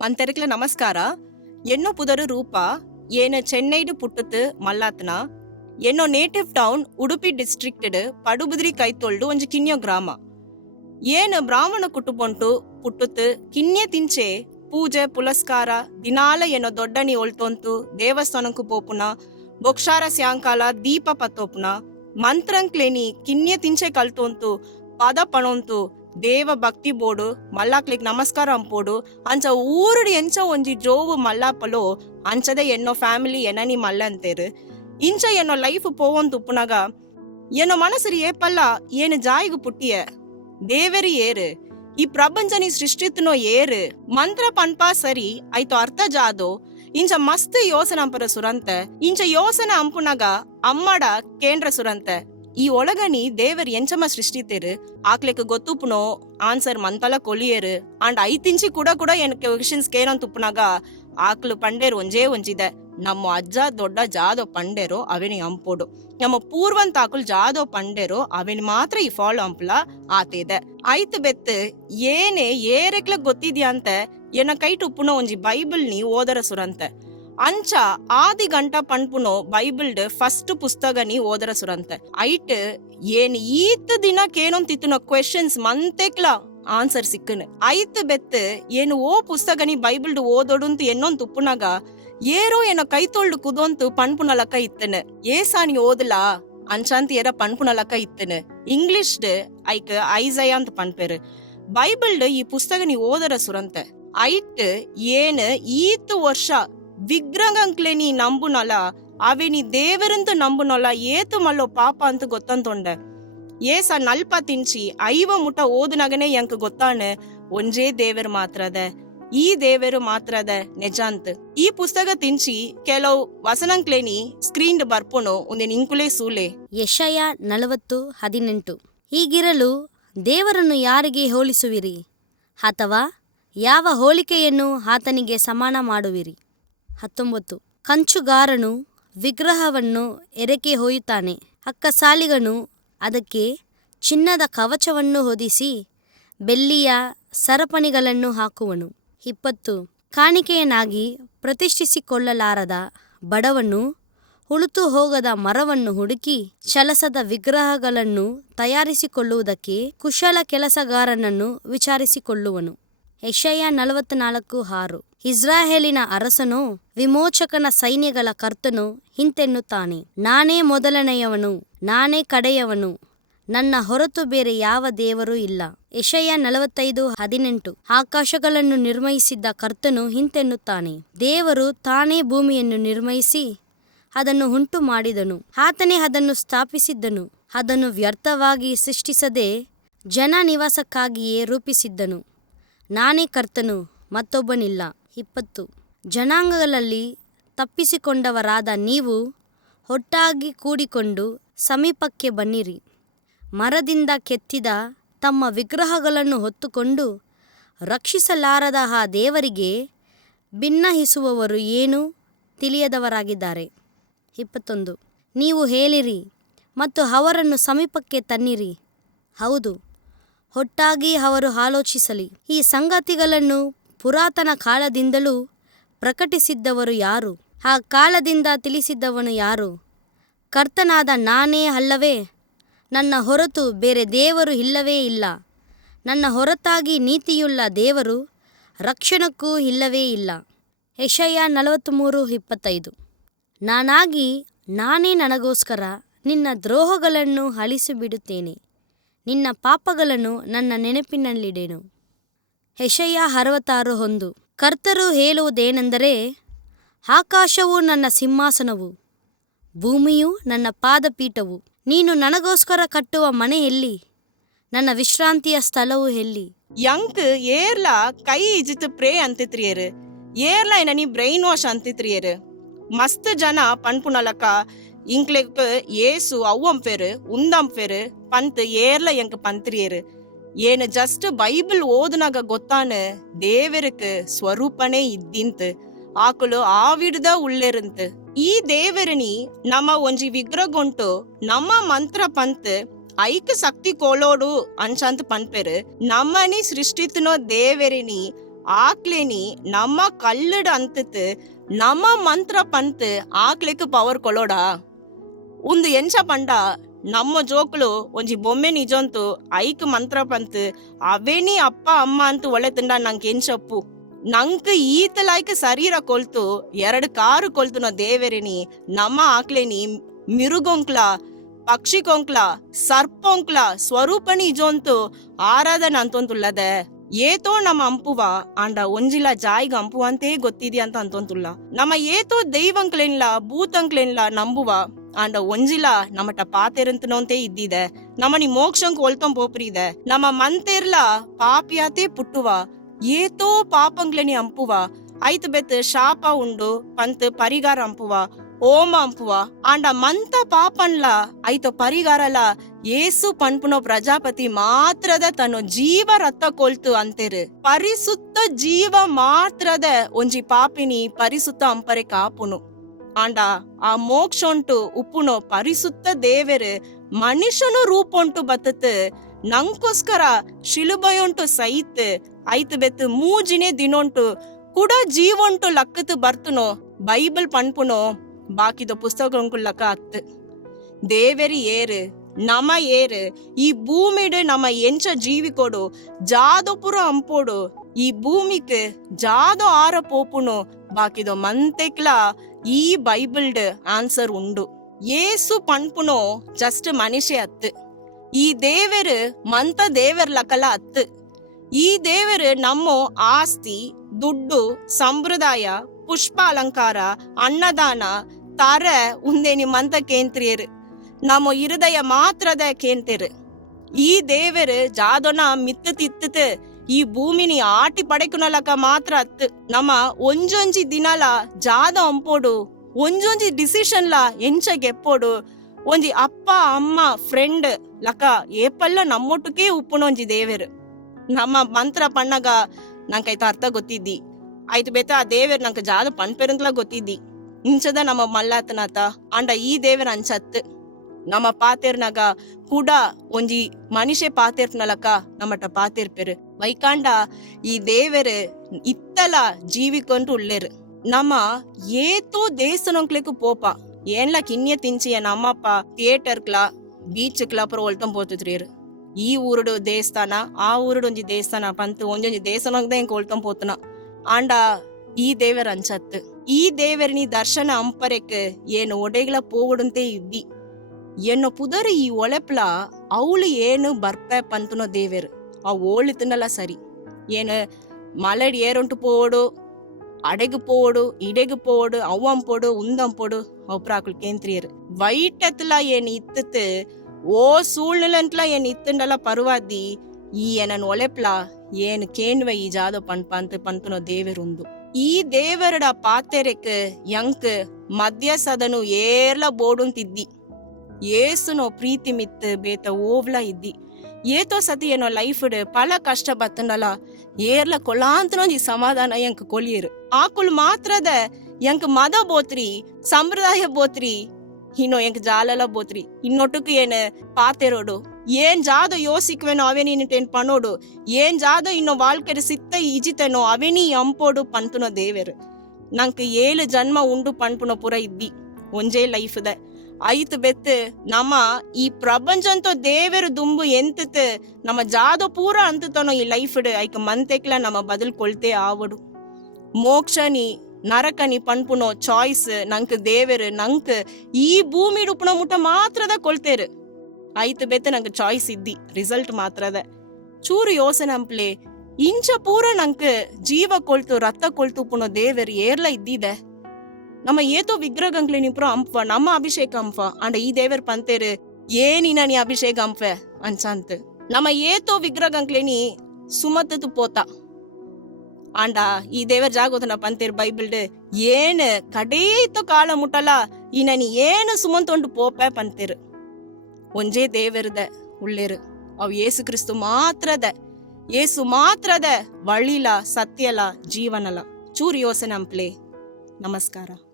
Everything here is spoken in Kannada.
ಮಂತೆರಕ್ಲೆ ನಮಸ್ಕಾರ. ಎನ್ನೋ ಪುದರು ರೂಪ ಏನ ಚೆನ್ನೈಡು ಪುಟ್ಟುತ್ತು ಮಲ್ಲಾತ್ನ ಎನ್ನೋ ನೇಟಿವ್ ಟೌನ್ ಉಡುಪಿ ಡಿಸ್ಟ್ರಿಕ್ಟ್ ಪಡುಬುದ್ರಿ ಕೈತೊಳ್ಡು ಒಂಜಿ ಕಿನ್ಯೋ ಗ್ರಾಮ. ಏನ ಬ್ರಾಹ್ಮಣ ಕುಟುಂಬಂಟು ಪುಟ್ಟುತ್ತು ಕಿನ್ಯೆ ತಿಂಚೆ ಪೂಜೆ ಪುಲಸ್ಕಾರ ದಿನಾಲ ಏನೋ ದೊಡ್ಡನಿ ಒಳ್ತೊಂತು ದೇವಸ್ಥಾನಕ್ಕೂ ಪೋಪುನ ಬೊಕ್ಷಾರ ಸ್ಯಾಂಕಾಲ ದೀಪ ಪತ್ತೋಪುನ ಮಂತ್ರಂಕ್ಲೇನಿ ಕಿನ್ಯೆ ತಿಂಚೆ ಕಲ್ತೊಂತು ಪದ ಪಣೊಂತು ದೇವ ಭಕ್ತಿ ಬೋಡು ಮಲ್ಲಾಕ್ಲಿಕ್ ನಮಸ್ಕಾರ ಅಂಪೋಡು ಅಂಚ ಊರುಡು ಎಂಚ ಒಂಜಿ ಜೋವು ಮಲ್ಲಾಪಲು ಅಂಚದೆ ಎನ್ನೋ ಫ್ಯಾಮಿಲಿ ಎನನಿ ಮಲ್ಲ ಅಂತೇರು ಇಂಚ ಎನ್ನೋ ಲೈಫ್ ಪೋವಂತು ಉಪ್ಪುನಗ ಎನ್ನೋ ಮನಸರಿ ಏಪಲ್ಲ ಏನು ಜಾಯಿಗು ಪುಟ್ಟಿಯ ದೇವರಿ ಏರು ಈ ಪ್ರಪಂಚನಿ ಸೃಷ್ಟಿತ್ನೋ ಏರು ಮಂತ್ರ ಪನ್ಪ ಸರಿ ಆಯ್ತು ಅರ್ಥ ಜಾದೋ ಇಂಚ ಮಸ್ತ್ ಯೋಸನ ಅಂಪರ ಸುರಂತೆ ಇಂಚ ಯೋಸನ ಅಂಪುನಗ ಅಮ್ಮಡ ಕೇಂದ್ರ ಸುರಂತೆ ಈ ಒಳಗನಿ ದೇವರು ಎಂಚಮ್ಮ ಸೃಷ್ಟಿತೇರು ಆಕ್ಲೆಕ್ ಗೊತ್ತುಪ್ಪುನೋ ಆನ್ಸರ್ ಮಂತಲ ಕೊಲಿಯೇರು ಅಂಡ್ ಐತಿಂಚಿ ಕೂಡ ಎನಕ್ಕೆ ಕ್ವೆಶನ್ಸ್ ಕೇನಂತ ಉಪ್ಪುನಾಗ ಆಕ್ಲು ಪಂಡೇರು ಒಂಜೇ ಒಂಜಿದೆ ನಮ್ಮ ಅಜ್ಜ ದೊಡ್ಡ ಜಾದೋ ಪಂಡೇರೋ ಅವೆನಿ ಅಂಪೋಡು ನಮ್ಮ ಪೂರ್ವಂತ ಆಕುಲ್ ಜಾದೋ ಪಂಡೇರೋ ಅವೆನಿ ಮಾತ್ರ ಈ ಫಾಲೋ ಅಂಪಲ ಆತಿದೆ ಆಯ್ತು ಬೆತ್ ಏನೇ ಏರೆಕ್ಲ ಗೊತ್ತಿದ್ಯಾ ಅಂತ ಎನ್ನ ಕೈಟ್ ಉಪ್ಪುನೋ ಒಂಜಿ ಬೈಬಲ್ ನೀ ಓದರ ಸುರಂತೆ ಅಂಚ ಆದಿ ಗಂಟ ಪಂಪುನೋ ಬೈಬಲ್ಡ್ ಫಸ್ಟ್ ಪುಸ್ತಕ ನೀ ಓದರ ಸುರಂತೆ ಐಟ್ ಏನ್ ಈತ್ ದಿನ ಕೇನೊಂತಿತ್ತುನ ಕ್ವೆಶನ್ಸ್ ಮಂತೆಕ್ಲ ಆನ್ಸರ್ ಸಿಕ್ಕನ್ ಐತ್ ಬೆತ್ ಏನು ಓ ಪುಸ್ತಕ ನೀ ಬೈಬಲ್ಡ್ ಓದೋಡುಂತು ಎನ್ನೊಂದು ಉಪ್ಪುನಾಗ ಏರೋ ಏನೋ ಕೈತೊಳ್ಡು ಕುದೊಂತು ಪಣ್ಪುನಲಕ ಇತ್ತನ ಏಸಾನಿ ಓದಲಾ ಅಂಚಾಂತ ಏರ ಪಣ್ಪುನಲಕ ಇತ್ತನ ಇಂಗ್ಲಿಷ್ಡ್ ಐಕ್ ಐಸಯ ಅಂತ ಪಣ್ಪೇರು ಬೈಬಲ್ಡ್ ಈ ಪುಸ್ತಕ ನೀ ಓದರ ಸುರಂತೆ ಐಟ್ ಏನ್ ಈತ್ ವರ್ಷ ವಿಗ್ರಹಂಕ್ಲೆ ನೀ ನಂಬುನಲ ಅವೆ ನೀ ದೇವರಂತ ನಂಬುನಲ ಏತು ಮಲ್ಲೋ ಪಾಪ ಅಂತ ಗೊತ್ತಂತೊಂಡೆ ಏಸ ನಲ್ಪ ತಿಂಚಿ ಐವ ಮುಟ ಓದುನಗನೆ ಎಂಕ್ ಗೊತ್ತಾನೆ ಒಂಜೇ ದೇವರು ಮಾತ್ರ ಅದ ಈ ದೇವರು ಮಾತ್ರ ಅದ ನಿಜಾಂತ್ ಈ ಪುಸ್ತಕ ತಿಂಚಿ ಕೆಲವು ವಸನಂಕ್ಲೇನಿ ಸ್ಕ್ರೀನ್ ಬರ್ಪುನು ಒಂದೇನ್ ಇಂಕುಲೆ ಸೂಲೆ. ಯೆಶಯ 40:18 ಹೀಗಿರಲು ದೇವರನ್ನು ಯಾರಿಗೆ ಹೋಲಿಸುವಿರಿ ಅಥವಾ ಯಾವ ಹೋಲಿಕೆಯನ್ನು ಆತನಿಗೆ ಸಮಾನ ಮಾಡುವಿರಿ. 19 ಕಂಚುಗಾರನು ವಿಗ್ರಹವನ್ನು ಎರಕೆ ಹೊಯ್ಯುತ್ತಾನೆ, ಅಕ್ಕಸಾಲಿಗನು ಅದಕ್ಕೆ ಚಿನ್ನದ ಕವಚವನ್ನು ಹೊದಿಸಿ ಬೆಳ್ಳಿಯ ಸರಪಣಿಗಳನ್ನು ಹಾಕುವನು. 20 ಕಾಣಿಕೆಯನ್ನಾಗಿ ಪ್ರತಿಷ್ಠಿಸಿಕೊಳ್ಳಲಾರದ ಬಡವನು ಉಳುತು ಹೋಗದ ಮರವನ್ನು ಹುಡುಕಿ ಚಲಸದ ವಿಗ್ರಹಗಳನ್ನು ತಯಾರಿಸಿಕೊಳ್ಳುವುದಕ್ಕೆ ಕುಶಲ ಕೆಲಸಗಾರನನ್ನು ವಿಚಾರಿಸಿಕೊಳ್ಳುವನು. ಯೆಶಯ 44:6 ಇಸ್ರಾಯೇಲಿನ ಅರಸನೋ ವಿಮೋಚಕನ ಸೈನ್ಯಗಳ ಕರ್ತನು ಹಿಂತೆನ್ನುತ್ತಾನೆ, ನಾನೇ ಮೊದಲನೆಯವನು, ನಾನೇ ಕಡೆಯವನು, ನನ್ನ ಹೊರತು ಬೇರೆ ಯಾವ ದೇವರೂ ಇಲ್ಲ. ಯೆಶಯ 45:18 ಆಕಾಶಗಳನ್ನು ನಿರ್ಮಿಸಿದ್ದ ಕರ್ತನು ಹಿಂತೆನ್ನುತ್ತಾನೆ, ದೇವರು ತಾನೇ ಭೂಮಿಯನ್ನು ನಿರ್ಮಿಸಿ ಅದನ್ನು ಉಂಟು ಮಾಡಿದನು, ಆತನೇ ಅದನ್ನು ಸ್ಥಾಪಿಸಿದ್ದನು, ಅದನ್ನು ವ್ಯರ್ಥವಾಗಿ ಸೃಷ್ಟಿಸದೆ ಜನ ನಿವಾಸಕ್ಕಾಗಿಯೇ ರೂಪಿಸಿದ್ದನು. ನಾನೇ ಕರ್ತನು, ಮತ್ತೊಬ್ಬನಿಲ್ಲ. 20 ಜನಾಂಗಗಳಲ್ಲಿ ತಪ್ಪಿಸಿಕೊಂಡವರಾದ ನೀವು ಒಟ್ಟಾಗಿ ಕೂಡಿಕೊಂಡು ಸಮೀಪಕ್ಕೆ ಬನ್ನಿರಿ. ಮರದಿಂದ ಕೆತ್ತಿದ ತಮ್ಮ ವಿಗ್ರಹಗಳನ್ನು ಹೊತ್ತುಕೊಂಡು ರಕ್ಷಿಸಲಾರದ ಆ ದೇವರಿಗೆ ಭಿನ್ನಹಿಸುವವರು ಏನೂ ತಿಳಿಯದವರಾಗಿದ್ದಾರೆ. 21 ನೀವು ಹೇಳಿರಿ ಮತ್ತು ಅವರನ್ನು ಸಮೀಪಕ್ಕೆ ತನ್ನಿರಿ. ಹೌದು, ಒಟ್ಟಾಗಿ ಅವರು ಆಲೋಚಿಸಲಿ. ಈ ಸಂಗತಿಗಳನ್ನು ಪುರಾತನ ಕಾಲದಿಂದಲೂ ಪ್ರಕಟಿಸಿದ್ದವರು ಯಾರು? ಆ ಕಾಲದಿಂದ ತಿಳಿಸಿದ್ದವನು ಯಾರು? ಕರ್ತನಾದ ನಾನೇ ಅಲ್ಲವೇ? ನನ್ನ ಹೊರತು ಬೇರೆ ದೇವರು ಇಲ್ಲವೇ ಇಲ್ಲ. ನನ್ನ ಹೊರತಾಗಿ ನೀತಿಯುಳ್ಳ ದೇವರು ರಕ್ಷಣಕ್ಕೂ ಇಲ್ಲವೇ ಇಲ್ಲ. ಯೆಶಯ 43:25 ನಾನಾಗಿ ನಾನೇ ನನಗೋಸ್ಕರ ನಿನ್ನ ದ್ರೋಹಗಳನ್ನು ಅಳಿಸಿಬಿಡುತ್ತೇನೆ, ನಿನ್ನ ಪಾಪಗಳನ್ನು ನನ್ನ ನೆನಪಿನಲ್ಲಿಡೆನು. ಯೆಶಯ 66:1 ಕರ್ತರು ಹೇಳುವುದೇನೆಂದರೆ, ಆಕಾಶವು ನನ್ನ ಸಿಂಹಾಸನವು, ಭೂಮಿಯು ನನ್ನ ಪಾದಪೀಠವು. ನೀನು ನನಗೋಸ್ಕರ ಕಟ್ಟುವ ಮನೆ ಎಲ್ಲಿ? ನನ್ನ ವಿಶ್ರಾಂತಿಯ ಸ್ಥಳವು ಎಲ್ಲಿ? ಯಂಕ್ ಏರ್ಲ ಕೈ ಇಜಿತ್ ಪ್ರೇ ಅಂತಿತ್ರಿಯರು ಏರ್ಲ ಏನನಿ ಬ್ರೈನ್ ವಾಶ್ ಅಂತಿತ್ರಿಯರು ಮಸ್ತ್ ಜನ ಪನ್ಪುನಲಕ ಇಂಕ್ಲೆಕ್ ಏಸು ಅವ್ವಂಪೇರು ಉಂದಂಪೇರು ಪಂತ್ ಏರ್ಲ ಎಂಕ್ ಪಂತ್ರಿಯರು ಏನ್ ಜಸ್ಟ್ ಬೈಬಲ್ ಓದನಾಗ ಗೊತ್ತಾನ ದೇವருக்கு ಸ್ವರೂಪನೇ ಇದ್ದಿಂತ್ ಆಕುಲು ಆವಿಡ್ದ ಉಳ್ಳೆರಂತ್ ಈ ದೇವರನಿ ನಮ್ಮ ಒಂಜಿ ವಿಗ್ರಹಗೊಂಟು ನಮ್ಮ ಮಂತ್ರ ಪಂತ್ ಐಕ್ ಶಕ್ತಿ ಕೋಲೋಡು ಅಂಚಂತ ಪನ್ಪೆರು ನಮ್ಮನಿ ಸೃಷ್ಟಿತನೋ ದೇವರಿನಿ ಆಕ್ಲೇನಿ ನಮ್ಮ ಕಲ್ಲಡ್ ಅಂತತ್ ನಮ್ಮ ಮಂತ್ರ ಪಂತ್ ಆಕ್ಲೆಕ್ ಪವರ್ ಕೊಲೋಡ ಒಂದು ಎಂಚ ಪಂಡ ನಮ್ಮ ಜೋಕ್ಲು ಒಂಜಿ ಬೊಮ್ಮೆ ನಿಜಂತು ಐಕ್ ಮಂತ್ರ ಪಂತ್ ಅವೇನಿ ಅಪ್ಪ ಅಮ್ಮ ಅಂತ ಒಳ್ಳೆ ತಿಂಡ ನಂಗೆ ಎಂಚಪ್ಪು ನಂಕ್ ಈತಲಾಯ್ಕ ಶರೀರ ಕೊಲ್ತು 2 ಕಾರು ಕೊಲ್ತು ದೇವರೇನಿ ನಮ್ಮ ಆಕ್ಲೇನಿ ಮಿರುಗೊಂಕ್ಲ ಪಕ್ಷಿಕೊಂಕ್ಲ ಸರ್ಪೊಂಕ್ಲ ಸ್ವರೂಪನಿ ಇಜೊಂತು ಆರಾಧನೆ ಅಂತೊಂತುಲ್ಲದೆ ಏತೋ ನಮ್ಮ ಅಂಪುವ ಆಂಡ ಒಂಜಿಲ ಜಾಯಿಗ ಅಂಪುವ ಅಂತೇ ಗೊತ್ತಿದ್ಯಾ ಅಂತ ಅಂತೊಂತುಲ್ಲ ನಮ್ಮ ಏತೋ ದೈವಂಕ್ಲೆನ್ಲ ಭೂತಂಕ್ಲೆನ್ಲ ನಂಬುವ ಆಂಡ ಒಂಜಿಲ ನಮ್ಮಟ ಪಾತೆರಂತನೋಂತೆ ಇದ್ದಿದೆ ನಮ್ಮನಿ ಮೋಕ್ಷಂಕ್ ಒಲ್ತೊಂ ಪೋಪ್ರಿದೆ ನಮ್ಮ ಮಂತೆರ್ಲ ಪಾಪಿಯಾತೆ ಪುಟ್ಟುವ ಏತೋ ಪಾಪಂಗ್ಲೆನಿ ಅಂಪುವ ಐತು ಬೆತ್ ಶಾಪ ಉಂಡು ಪಂತ್ ಪರಿಗಾರ ಅಂಪುವ ಓಮ ಅಂಪುವ ಆಂಡ ಮಂತ ಪಾಪನ್ಲ ಐತೋ ಪರಿಗಾರಲ ಏಸು ಪನ್ಪುನೋ ಪ್ರಜಾಪತಿ ಮಾತ್ರದ ತನ್ನ ಜೀವ ರತ್ತ ಕೊಲ್ತು ಅಂತೇರು ಪರಿಸುತ್ತ ಜೀವ ಮಾತ್ರದ ಒಂಜಿ ಪಾಪಿನಿ ಪರಿಸುತ್ತ ಅಂಪರೆ ಕಾಪುನು ಆಂಡ ಆ ಮೋಕ್ಷೊಂಟು ಉಪ್ಪುನೋ ಪರಿಸುತ್ತ ದೇವೆರು ಮನುಷ್ಯನು ರೂಪೊಂಟು ಬತ್ತತ್ ನಂಕೋಸ್ಕರ ಶಿಲುಬೆಯೊಂಟು ಸಹಿತ್ ಐತು ಬೆತ್ತು ಮೂಜಿನೇ ದಿನೊಂಟು ಕೂಡ ಜೀವೊಂಟು ಲಕ್ಕತ್ ಬರ್ತುನೋ ಬೈಬಲ್ ಪನ್ಪುನೋ ಬಾಕಿದ ಪುಸ್ತಕಂಕುಲ್ಲಕ ಅತ್ತು ದೇವೆರಿ ಏರು ನಮ ಏರು ಈ ಭೂಮಿಡು ನಮ್ಮ ಎಂಚ ಜೀವಿ ಕೊಡು ಜಾದೋ ಪುರ ಅಂಪೋಡು ಈ ಭೂಮಿಕ್ ಜಾದೋ ಆರ ಪೋಪುನು ಬಾಕಿದ ಮಂತೆಕ್ಲ ಈ ಬೈಬಲ್ಡ್ ಆನ್ಸರ್ ಉಂಡು ಏಸು ಪನ್ಪುನೋ ಜಸ್ಟ್ ಮನುಷ್ಯ ಅತ್ತು ಈ ದೇವರು ಮಂತ ದೇವರ್ಲಕಲ ಅತ್ತು ಈ ದೇವರು ನಮ್ಮ ಆಸ್ತಿ ದುಡ್ಡು ಸಂಪ್ರದಾಯ ಪುಷ್ಪ ಅಲಂಕಾರ ಅನ್ನದಾನ ತರ ಉಂದೇನಿ ಮಂತ ಕೇಂತ್ರಿಯರು ನಮ್ಮ ಹೃದಯ ಮಾತ್ರದ ಕೇಂತಿರು ಈ ದೇವರು ಜಾದೊನ ಮಿತ್ತು ತಿತ್ತು ಈ ಭೂಮಿನಿ ಆಟಿ ಪಡೆಕುನಲಕ ಮಾತ್ರ ಅತ್ತು ನಮ್ಮ ಒಂಜೊಂಜಿ ದಿನಲ ಜಾದ ಅಂಪೋಡು ಒಂಜೊಂಜಿ ಡಿಸಿಷನ್ಲ ಎಂಚ ಗೆಪ್ಪೋಡು ಒಂಜಿ ಅಪ್ಪ ಅಮ್ಮ ಫ್ರೆಂಡ್ ಲಕ ಏಪಲ್ಲ ನಮ್ಮೊಟ್ಟುಕೆ ಉಪ್ಪುನೊಂಜಿ ದೇವರು ನಮ್ಮ ಮಂತ್ರ ಪಣ್ಣಗ ನಂಕೈತ ಅರ್ಥ ಗೊತ್ತಿದ್ದಿ ಆಯ್ತು ಬೇತ ಆ ದೇವರು ನಂಗೆ ಜಾದ ಪಣ್ಪೆರಂಗ್ಲ ಗೊತ್ತಿದ್ದಿ ಇಂಚದ ನಮ್ಮ ಮಲ್ಲಾತನಾತ ಅಂಡ ಈ ದೇವರ ಅಂಚತ್ ನಮ್ಮ ಪಾತೆರ್ನಾಗ ಕೂಡ ಒಂಜಿ ಮನುಷ್ಯ ಪಾತೆರ್ನಲಕ ನಮ್ಮಟ ಪಾತೆರ್ಪೆರು ವೈಕಾಂಡ ಈ ದೇವರು ಇತ್ತಲ ಜೀವಿಕೊಂಡು ಉಳ್ಳೇರು ನಮ್ಮ ಏತೋ ದೇವಸ್ಥಾನಕ್ಲೆಕ್ ಪೋಪ ಏನ್ಲ ಕಿನ್ಯ ತಿಂಚಿಯ ನಮ್ಮಪ್ಪ ಥಿಯೇಟರ್ಕ್ಲ ಬೀಚ್ಕ್ಲ ಪುರ ಒಳ್ತೊಂದು ಪೋತಿದ್ರಿಯರು ಈ ಊರುಡು ದೇವಸ್ಥಾನ ಆ ಊರುಡು ಒಂಜಿ ದೇವಸ್ಥಾನ ಪಂತ್ ಒಂಜೊಂಜಿ ದೇವಸ್ಥಾನದ ಹೆಂಗ್ ಒಳ್ತೊಂದು ಪೋತನ ಆಂಡ ಈ ದೇವರ ಅಂಚತ್ ಈ ದೇವರಿನಿ ದರ್ಶನ ಅಂಪರೆಕ್ ಏನು ಒಡೆಗ್ಲ ಪೋವಡುಂತೆ ಇದ್ದಿ ಎನ್ನೋ ಪುದರ್ ಈ ಒಳೆಪ್ಲ ಅವಳು ಏನು ಬರ್ಪೆ ಪಂತನೋ ದೇವರು ಆ ಓಳಿತನಲ್ಲ ಸರಿ ಏನು ಮಲಡಿ ಏರುಂಟು ಪೋಡು ಅಡೆಗು ಪೋಡು ಇಡೆಗು ಪೋಡು ಅವ್ವಂಪೋಡು ಉಂದಂಪೋಡು ಅಪ್ರಾಕುಲ್ ಕೇಂದ್ರಿಯರು ವೈಟತ್ಲ ಏನ್ ಇತ್ತತ್ ಓ ಸೂಳ್ನಂಟ್ಲ ಏನ್ ಇತ್ತಂಡಲ್ಲ ಪರ್ವಾದಿ ಈ ಏನನ್ ಒಳೆಪ್ಲ ಏನ್ ಕೇಣ್ವೆ ಈ ಜಾದೋ ಪಂಪನೋ ದೇವರುಂದು ಈ ದೇವರಡ ಪಾತೆರೆಕ್ ಯಂಕ್ ಮಧ್ಯ ಸದನು ಏರ್ಲ ಬೋಡುಂತಿದ್ದಿ ಏಸುನೋ ಪ್ರೀತಿ ಮಿತ್ ಬೇತ ಓವ್ಲ ಇದ್ದಿ ಏತೋ ಸತಿ ಏನೋ ಲೈಫ್ ಪಲ ಕಷ್ಟ ಬತ್ತನಲ್ಲ ಏರ್ಲ ಕೊಳಾಂತನೊಂಜಿ ಸಮಾಧಾನ ಎಂಕ್ ಕೊಲಿಯರು ಆಕುಲ್ ಮಾತ್ರದ ಎಂಕ್ ಮದ ಬೋತ್ರಿ ಸಂಪ್ರದಾಯ ಬೋತ್ರಿ ಇನ್ನೋ ಎಂಕ್ ಜಾಲಲ ಬೋತ್ರಿ ಇನ್ನೊಟ್ಟುಕು ಏನ್ ಪಾತೆರೋಡು ಏನ್ ಜಾದ ಯೋಸಿಕ್ವೆನೋ ಅವೆನಿ ಟೆನ್ ಪಣೋಡು ಏನ್ ಜಾದ ಇನ್ನೋ ವಾಳ್ಕೆರೆ ಸಿತ್ತ ಇಜಿತೆನೋ ಅವೆನಿ ಅಂಪೋಡು ಪಂತುನೋ ದೇವರು ನಂಕ್ 7 ಜನ್ಮ ಉಂಡು ಪಂಪುನೋ ಪುರ ಇದ್ದಿ ಒಂಜೇ ಲೈಫ್ದ ಐತು ಬೆತ್ ನಮ್ಮ ಈ ಪ್ರಪಂಚಂತೋ ದೇವರು ದುಂಬು ಎಂತತ್ ನಮ್ಮ ಜಾದೋ ಪೂರ ಅಂತತನೋ ಈ ಲೈಫ್ ಐಕ ಮಂತೆಕ್ಲ ನಮ್ಮ ಬದಲ್ ಕೊಳ್ತೆ ಆವಡು ಮೋಕ್ಷನಿ ನರಕನಿ ಪನ್ಪುನೋ ಚಾಯ್ಸ್ ನಂಕ್ ದೇವರು ನಂಕ್ ಈ ಭೂಮಿ ಉಪುನ ಮುಟ ಮಾತ್ರದ ಕೊಳ್ತೇರು ಐತು ಬೆತ್ ನಂಗೆ ಚಾಯ್ಸ್ ಇದ್ದಿ ರಿಸಲ್ಟ್ ಮಾತ್ರದ ಚೂರು ಯೋಸನೆ ಅಂಪ್ಲೆ ಇಂಚ ಪೂರ ನಂಕ್ ಜೀವ ಕೊಳ್ತು ರಕ್ತ ಕೊಳ್ತು ಉಪುನೋ ದೇವರು ಏರ್ಲ ಇದ್ದಿದೆ ನಮ್ಮ ಏತೋ ವಿಗ್ರಹಂಗ್ಲೇನಿ ಪುರ ಅಂಪ ನಮ್ಮ ಅಭಿಷೇಕ ಅಂಪ ಅಂಡ ಈ ದೇವರ್ ಪಂತೇರು ಏನಿನ ನೀ ಅಭಿಷೇಕ ಅಂಪ ಅಂಚಂತ ನಮ್ಮ ಏತೋ ವಿಗ್ರಹಂಗ್ಲೇನಿ ಸುಮತದು ಪೋತ ಅಂಡ ಈ ದೇವರ್ ಜಾಗೋತನ ಪಂತೇರು ಬೈಬಲ್ಡ್ ಏನ್ ಕಡೇತೋ ಕಾಲ ಮುಟ್ಟಲ ಈ ನನಿ ಏನು ಸುಮಂತೊಂಡು ಪೋಪೆ ಪಂತೇರು ಒಂಜೇ ದೇವರದ ಉಳ್ಳೇರು ಅವು ಏಸು ಕ್ರಿಸ್ತು ಮಾತ್ರದ ಏಸು ಮಾತ್ರದ ವಳಿಲ ಸತ್ಯಲ ಜೀವನಲ ಚೂರು ಯೋಸನೆ ಅಂಪ್ಲೆ ನಮಸ್ಕಾರ.